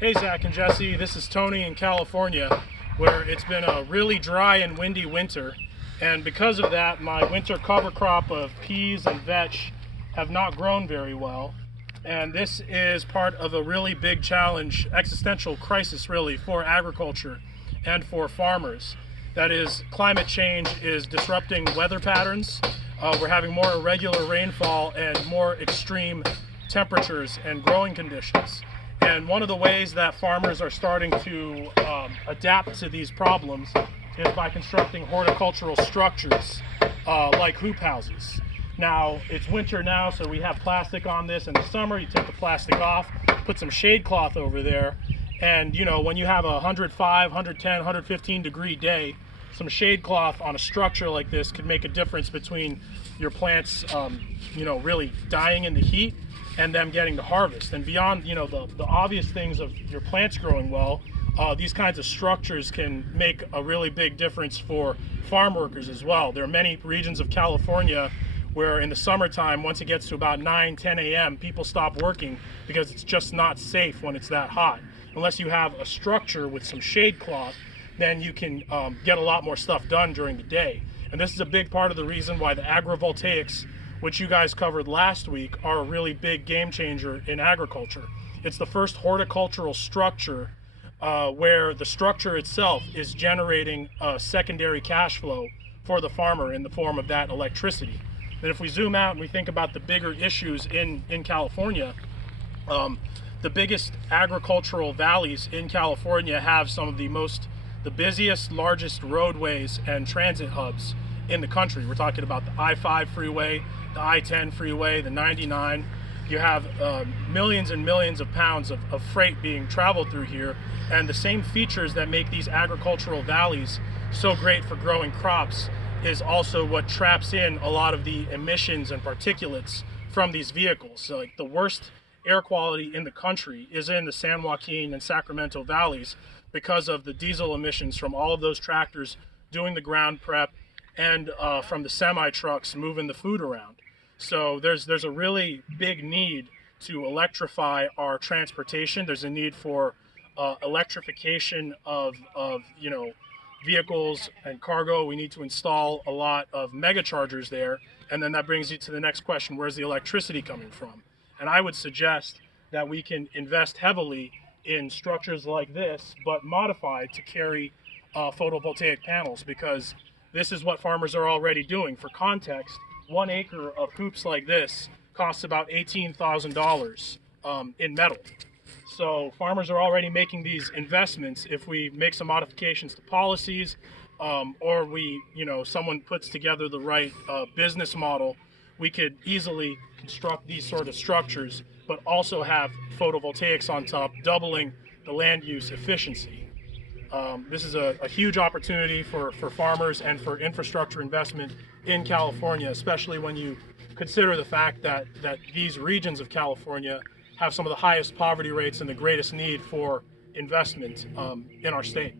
Hey Zach and Jesse, this is Tony in California, where it's been a really dry and windy winter, and because of that my winter cover crop of peas and vetch have not grown very well, and this is part of a really big challenge, existential crisis really, for agriculture and for farmers. That is, climate change is disrupting weather patterns. We're having more irregular rainfall and more extreme temperatures and growing conditions. And one of the ways that farmers are starting to adapt to these problems is by constructing horticultural structures like hoop houses. Now, it's winter now, so we have plastic on this. In the summer, you take the plastic off, put some shade cloth over there, and you know, when you have a 105, 110, 115 degree day, some shade cloth on a structure like this could make a difference between your plants, really dying in the heat and them getting to harvest. And beyond, the obvious things of your plants growing well, these kinds of structures can make a really big difference for farm workers as well. There are many regions of California where in the summertime, once it gets to about 9, 10 a.m., people stop working because it's just not safe when it's that hot. Unless you have a structure with some shade cloth, then you can get a lot more stuff done during the day. And this is a big part of the reason why the agrivoltaics, which you guys covered last week, are a really big game changer in agriculture. It's the first horticultural structure where the structure itself is generating a secondary cash flow for the farmer in the form of that electricity. And if we zoom out and we think about the bigger issues in California, the biggest agricultural valleys in California have some of the busiest, largest roadways and transit hubs in the country. We're talking about the I-5 freeway, the I-10 freeway, the 99. You have millions and millions of pounds of freight being traveled through here, and the same features that make these agricultural valleys so great for growing crops is also what traps in a lot of the emissions and particulates from these vehicles. So like the worst air quality in the country is in the San Joaquin and Sacramento valleys because of the diesel emissions from all of those tractors doing the ground prep and from the semi trucks moving the food around. So there's a really big need to electrify our transportation. There's a need for electrification of vehicles and cargo. We need to install a lot of mega chargers there. And then that brings you to the next question: where's the electricity coming from? And I would suggest that we can invest heavily in structures like this, but modified to carry photovoltaic panels, because this is what farmers are already doing. For context, 1 acre of hoops like this costs about $18,000 in metal. So farmers are already making these investments. If we make some modifications to policies, or someone puts together the right business model, we could easily construct these sort of structures, but also have photovoltaics on top, doubling the land use efficiency. This is a huge opportunity for farmers and for infrastructure investment in California, especially when you consider the fact that these regions of California have some of the highest poverty rates and the greatest need for investment in our state.